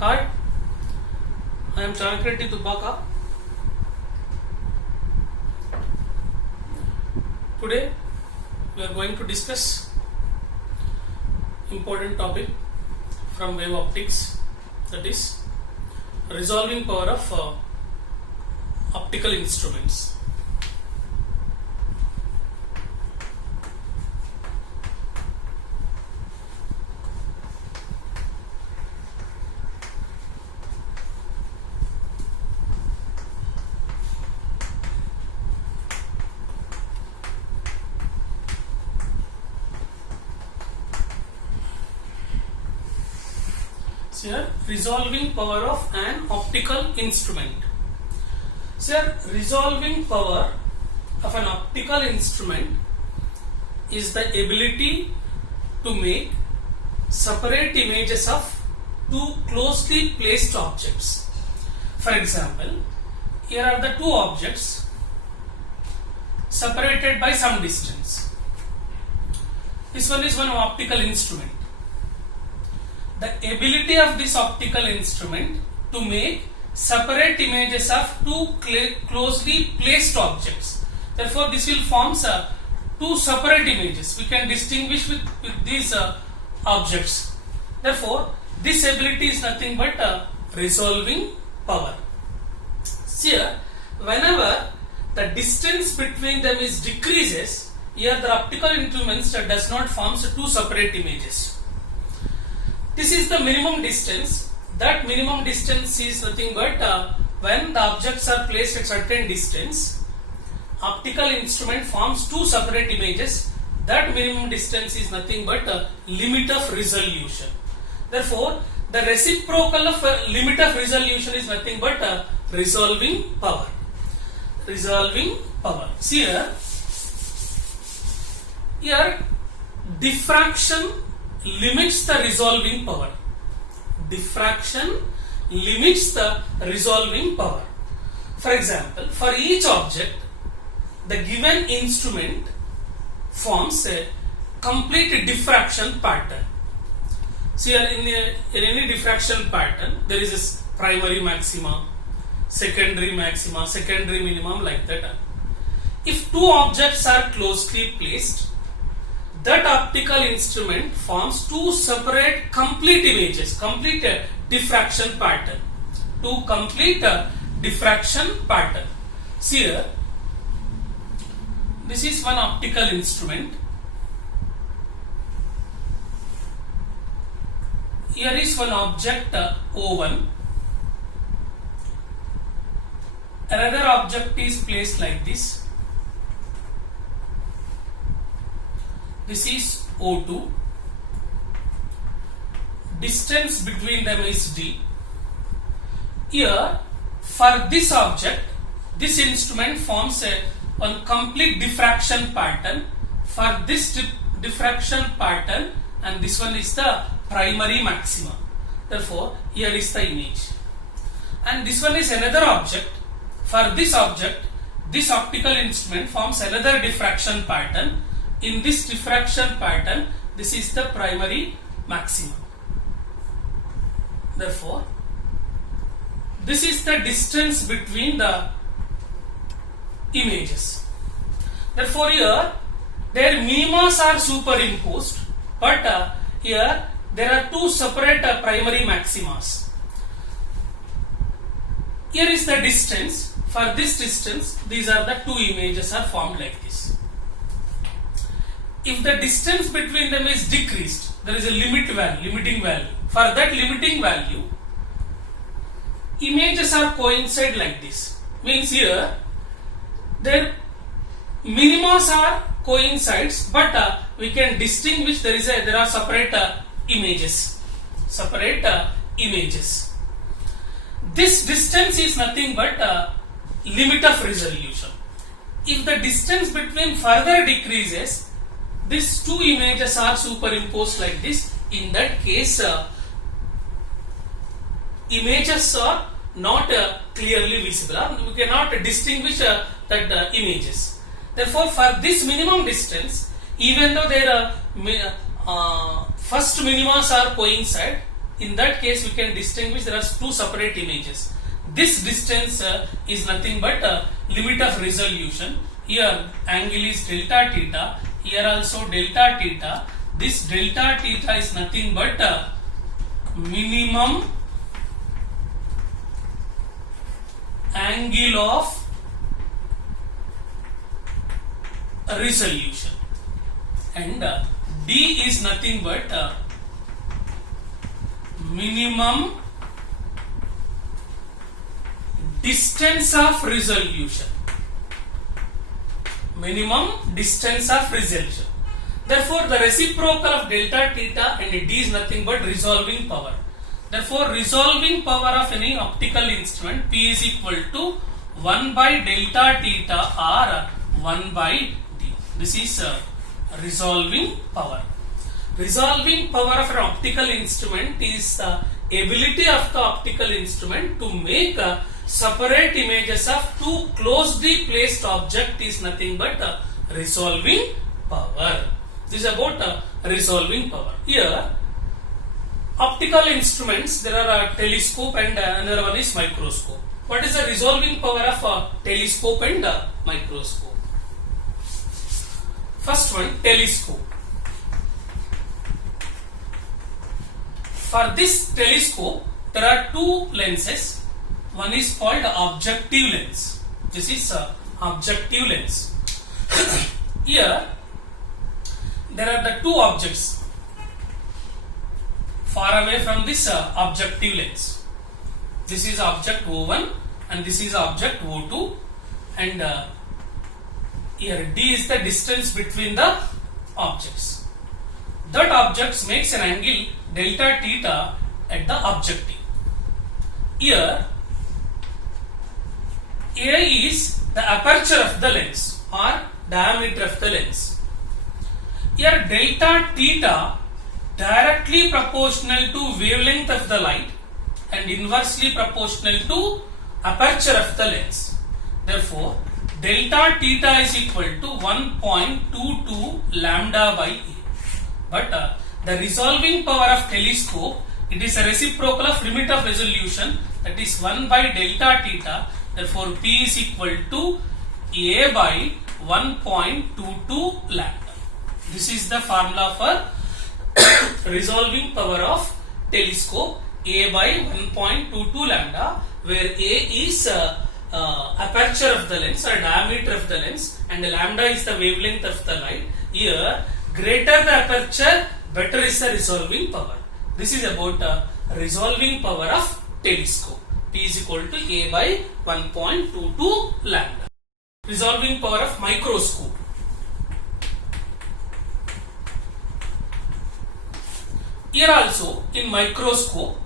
Hi, I am Chanakreddy Dubaka. Today we are going to discuss important topic from wave optics, that is resolving power of optical instruments. Here, resolving power of an optical instrument. Here, resolving power of an optical instrument is the ability to make separate images of two closely placed objects. For example, here are the two objects separated by some distance. This one is one optical instrument. The ability of this optical instrument to make separate images of two closely placed objects. Therefore, this will form two separate images. We can distinguish with these objects. Therefore, this ability is nothing but resolving power. Here, whenever the distance between them is decreases, here the optical instruments does not form two separate images. This is the minimum distance. That minimum distance is nothing but when the objects are placed at certain distance, optical instrument forms two separate images. That minimum distance is nothing but limit of resolution. Therefore, the reciprocal of limit of resolution is nothing but resolving power. Resolving power. See here diffraction limits the resolving power. Diffraction limits the resolving power. For example, for each object, the given instrument forms a complete diffraction pattern. See here in any diffraction pattern, there is a primary maxima, secondary maxima, secondary minimum, like that. If two objects are closely placed, that optical instrument forms two separate complete images, complete diffraction pattern. Two complete diffraction pattern. See here, this is one optical instrument. Here is one object O1. Another object is placed like this. This is O2. Distance between them is D. Here, for this object, this instrument forms one complete diffraction pattern. For this diffraction pattern, and this one is the primary maxima. Therefore, here is the image. And this one is another object. For this object, this optical instrument forms another diffraction pattern. In this diffraction pattern, this is the primary maximum. Therefore, this is the distance between the images. Therefore, here their minimas are superimposed, but here there are two separate primary maximas. Here is the distance. For this distance, these are the two images are formed like this. If the distance between them is decreased, there is a limiting value. For that limiting value, images are coincide like this. Means here, their minimas are coincides, but we can distinguish there are separate images. Separate images. This distance is nothing but limit of resolution. If the distance between further decreases, these two images are superimposed like this. In that case, images are not clearly visible. We cannot distinguish that images. Therefore, for this minimum distance, even though their first minimas are coincide, in that case we can distinguish there are two separate images. This distance is nothing but limit of resolution. Here angle is delta theta, here also delta theta. This delta theta is nothing but minimum angle of resolution, and D is nothing but minimum distance of resolution. Minimum distance of resolution. Therefore, the reciprocal of delta theta and D is nothing but resolving power. Therefore, resolving power of any optical instrument P is equal to 1 by delta theta or 1 by D. This is resolving power. Resolving power of an optical instrument is the ability of the optical instrument to make separate images of two closely placed objects is nothing but resolving power. This is about resolving power. Here, optical instruments, there are a telescope and another one is microscope. What is the resolving power of a telescope and a microscope? First one, telescope. For this telescope, there are two lenses. One is called objective lens. This is objective lens. Here, there are the two objects far away from this objective lens. This is object O1 and this is object O2, and here D is the distance between the objects. That object makes an angle delta theta at the objective. Here A is the aperture of the lens or diameter of the lens. Here delta theta directly proportional to wavelength of the light and inversely proportional to aperture of the lens. Therefore, delta theta is equal to 1.22 lambda by A. But the resolving power of telescope, it is a reciprocal of limit of resolution, that is 1 by delta theta. Therefore, P is equal to A by 1.22 lambda. This is the formula for resolving power of telescope, A by 1.22 lambda, where A is aperture of the lens or diameter of the lens and lambda is the wavelength of the light. Here, greater the aperture, better is the resolving power. This is about resolving power of telescope. P is equal to A by 1.22 lambda. Resolving power of microscope. Here also in microscope,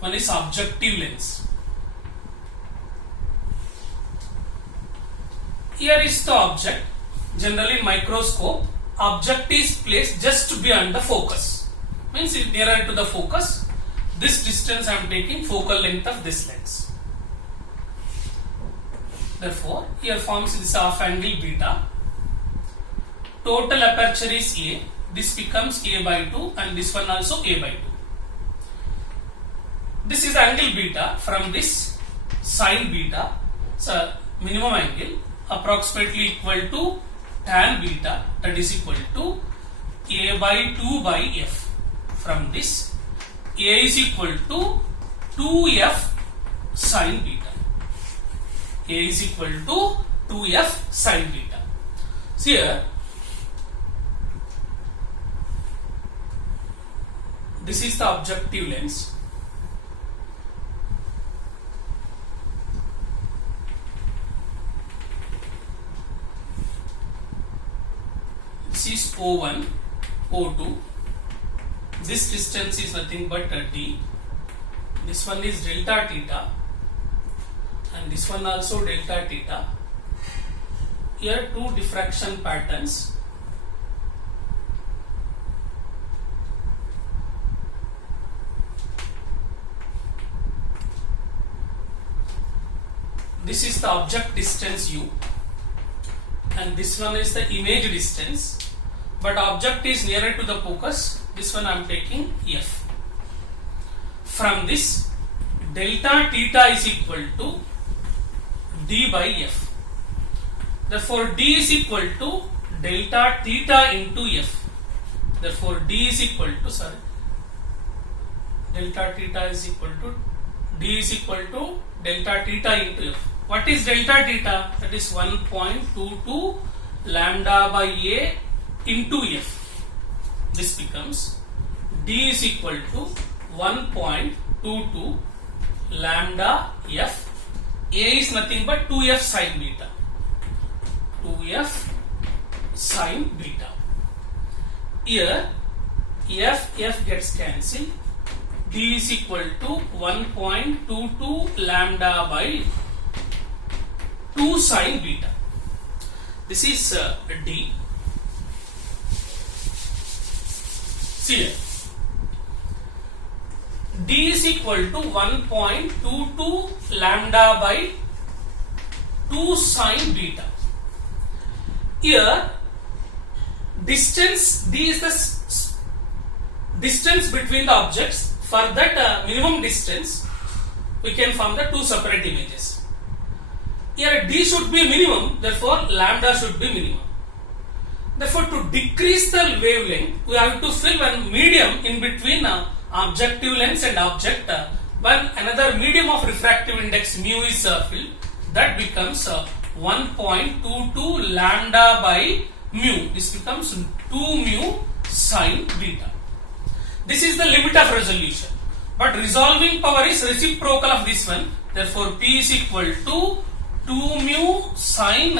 one is objective lens. Here is the object. Generally in microscope, object is placed just beyond the focus. Means it nearer to the focus. This distance I am taking focal length of this lens. Therefore, here forms this half angle beta. Total aperture is A. This becomes A by 2 and this one also A by 2. This is angle beta from this sine beta. So, minimum angle approximately equal to tan beta, that is equal to A by 2 by F. From this, A is equal to 2F sine beta. A is equal to 2F sine beta. So here, this is the objective lens. This is O1, O2. This distance is nothing but D. This one is delta theta and this one also delta theta. Here two diffraction patterns. This is the object distance U and this one is the image distance, but object is nearer to the focus. This one I am taking F. from this delta theta is equal to d by f. Therefore, d is equal to delta theta into f. Therefore, d is equal to delta theta is equal to d is equal to delta theta into f. What is delta theta? That is 1.22 lambda by a into f. This becomes d is equal to 1.22 lambda f. A is nothing but 2f sin beta. 2f sin beta. Here f gets cancelled. D is equal to 1.22 lambda by 2 sin beta. This is D. See here. D is equal to 1.22 lambda by 2 sin beta. Here, distance, D is the distance between the objects. For that minimum distance, we can form the two separate images. Here, D should be minimum, therefore lambda should be minimum. Therefore, to decrease the wavelength, we have to fill one medium in between objective lens and object. When another medium of refractive index mu is filled, that becomes 1.22 lambda by mu. This becomes 2 mu sin beta. This is the limit of resolution. But resolving power is reciprocal of this one. Therefore, P is equal to 2 mu sin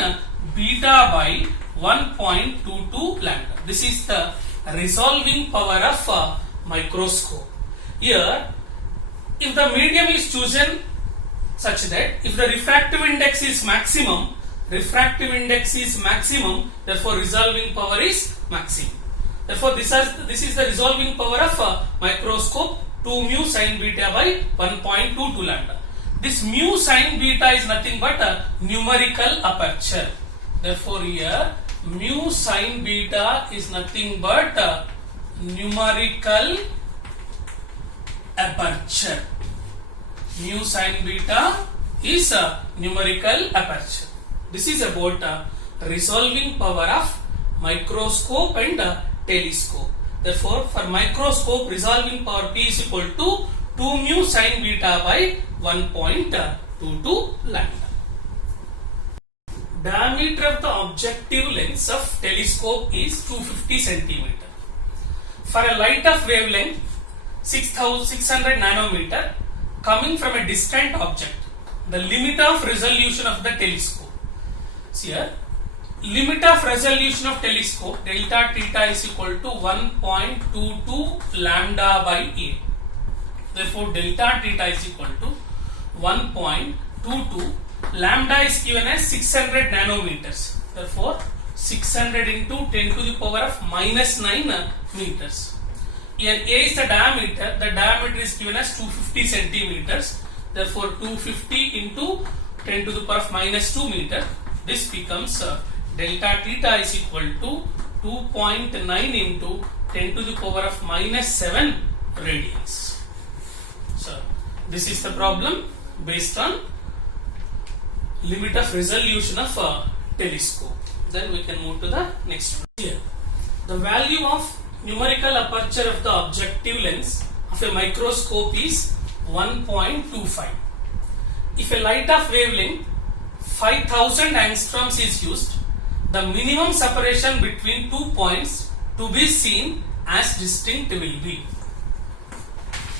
beta by 1.22 lambda. This is the resolving power of microscope. Here, if the medium is chosen such that if the refractive index is maximum, therefore resolving power is maximum. Therefore, this is the resolving power of microscope 2 mu sin beta by 1.22 lambda. This mu sin beta is nothing but a numerical aperture. Therefore, here mu sin beta is nothing but a numerical aperture. Mu sin beta is a numerical aperture. This is about resolving power of microscope and telescope. Therefore, for microscope, resolving power P is equal to 2 mu sin beta by 1.22 lambda. Diameter of the objective lens of telescope is 250 centimeter. For a light of wavelength 600 nanometer coming from a distant object, the limit of resolution of the telescope. See here, limit of resolution of telescope delta theta is equal to 1.22 lambda by A. Therefore, delta theta is equal to 1.22. Lambda is given as 600 nanometers. Therefore, 600 into 10 to the power of minus 9 meters. Here A is the diameter. The diameter is given as 250 centimeters. Therefore, 250 into 10 to the power of minus 2 meter. This becomes delta theta is equal to 2.9 into 10 to the power of minus 7 radians. So, this is the problem based on limit of resolution of a telescope. Then we can move to the next one. Here, the value of numerical aperture of the objective lens of a microscope is 1.25. If a light of wavelength 5000 angstroms is used, the minimum separation between 2 points to be seen as distinct will be.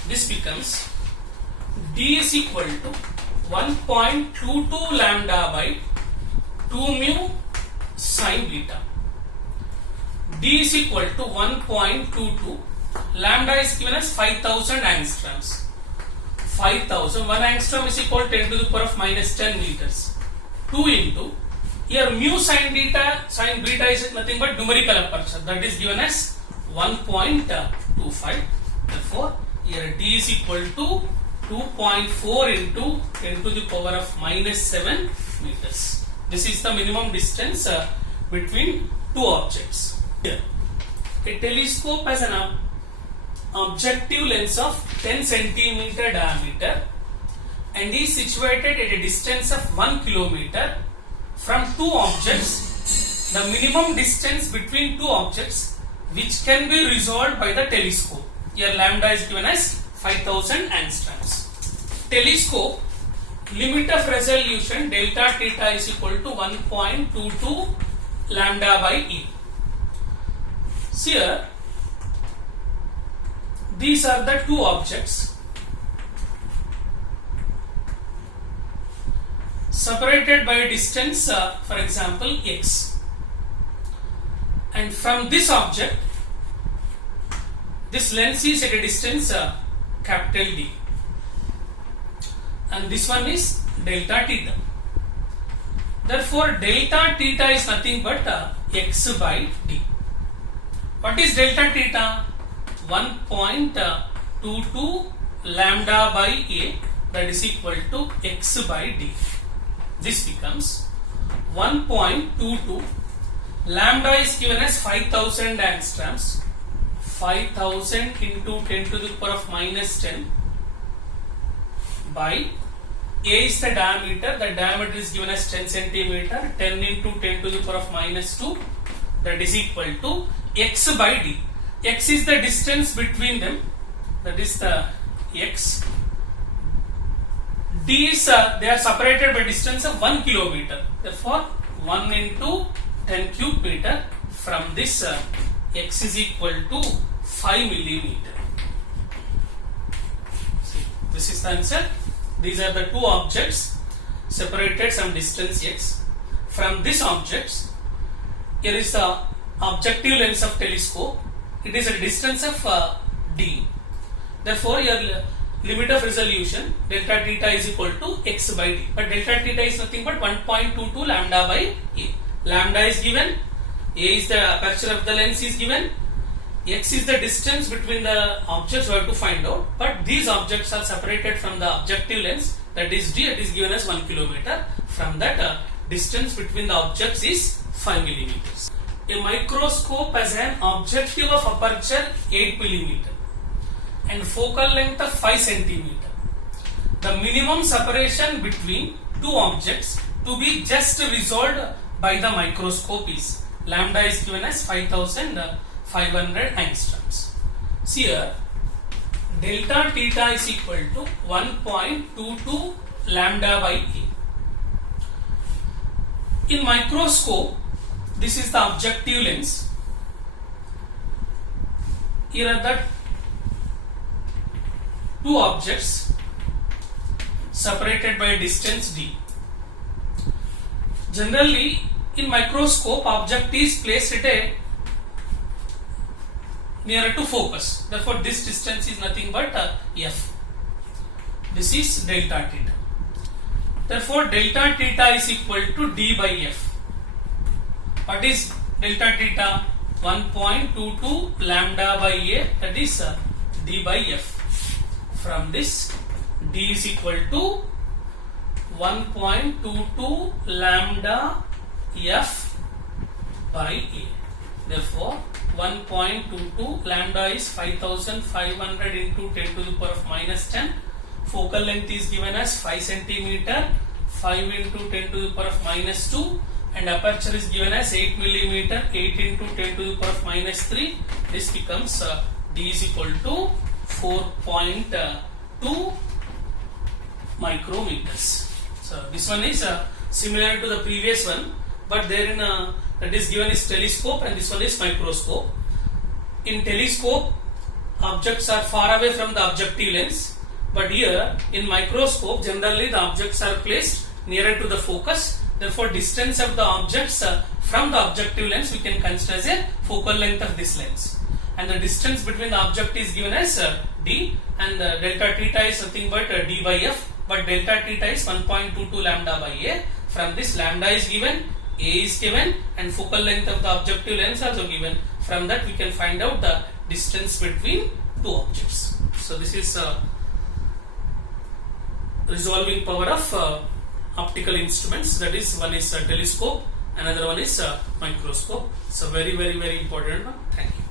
This becomes D is equal to 1.22 lambda by 2 mu sin beta. D is equal to 1.22. Lambda is given as 5000 angstroms. 5000, 1 angstrom is equal to 10 to the power of minus 10 meters. 2 into, here mu sin beta is nothing but numerical aperture, that is given as 1.25. Therefore, here D is equal to 2.4 into 10 to the power of minus 7 meters. This is the minimum distance between two objects. Here, a telescope has an objective lens of 10 centimeter diameter and is situated at a distance of 1 kilometer from two objects. The minimum distance between two objects which can be resolved by the telescope. Here lambda is given as 5000 angstroms. Telescope limit of resolution delta theta is equal to 1.22 lambda by E. Here these are the two objects separated by a distance for example x, and from this object this lens is at a distance capital D, and this one is delta theta. Therefore delta theta is nothing but x by D. What is delta theta? 1.22 lambda by A, that is equal to x by D. This becomes 1.22 lambda is given as 5000 angstroms. 5000 into 10 to the power of minus 10 by A is the diameter. The diameter is given as 10 centimeter. 10 into 10 to the power of minus 2, that is equal to x by D. X is the distance between them, that is the x. D is they are separated by distance of 1 kilometer. Therefore 1 into 10 cube meter. From this x is equal to 5 millimeter. See, this is the answer. These are the two objects separated some distance x. From these objects, here is the objective lens of telescope. It is a distance of D. Therefore your limit of resolution delta theta is equal to x by D, but delta theta is nothing but 1.22 lambda by A. Lambda is given, A is the aperture of the lens is given, x is the distance between the objects we have to find out, but these objects are separated from the objective lens, that is D, it is given as 1 kilometer. From that distance between the objects is 5 millimeters. A microscope has an objective of aperture 8 millimeter and focal length of 5 centimeter. The minimum separation between two objects to be just resolved by the microscope is lambda is given as 5500 angstroms. See here delta theta is equal to 1.22 lambda by A. In microscope, this is the objective lens. Here are the two objects separated by a distance D. Generally, in microscope, object is placed at a nearer to focus. Therefore, this distance is nothing but f. This is delta theta. Therefore, delta theta is equal to D by f. What is delta theta? 1.22 lambda by A, that is D by f. From this, D is equal to 1.22 lambda f by A. Therefore 1.22 lambda is 5500 into 10 to the power of minus 10. Focal length is given as 5 centimeter. 5 into 10 to the power of minus 2, and aperture is given as 8 millimeter. 8 into 10 to the power of minus 3. This becomes D is equal to 4.2 micrometers. So this one is similar to the previous one, but therein that is given is telescope and this one is microscope. In telescope, objects are far away from the objective lens, but here in microscope generally the objects are placed nearer to the focus. Therefore, distance of the objects from the objective lens we can consider as a focal length of this lens, and the distance between the object is given as D, and delta theta is nothing but D by f, but delta theta is 1.22 lambda by A. From this, lambda is given, A is given, and focal length of the objective lens also given. From that we can find out the distance between two objects. So this is resolving power of optical instruments. That is, one is telescope, another one is microscope. So very important one. Thank you.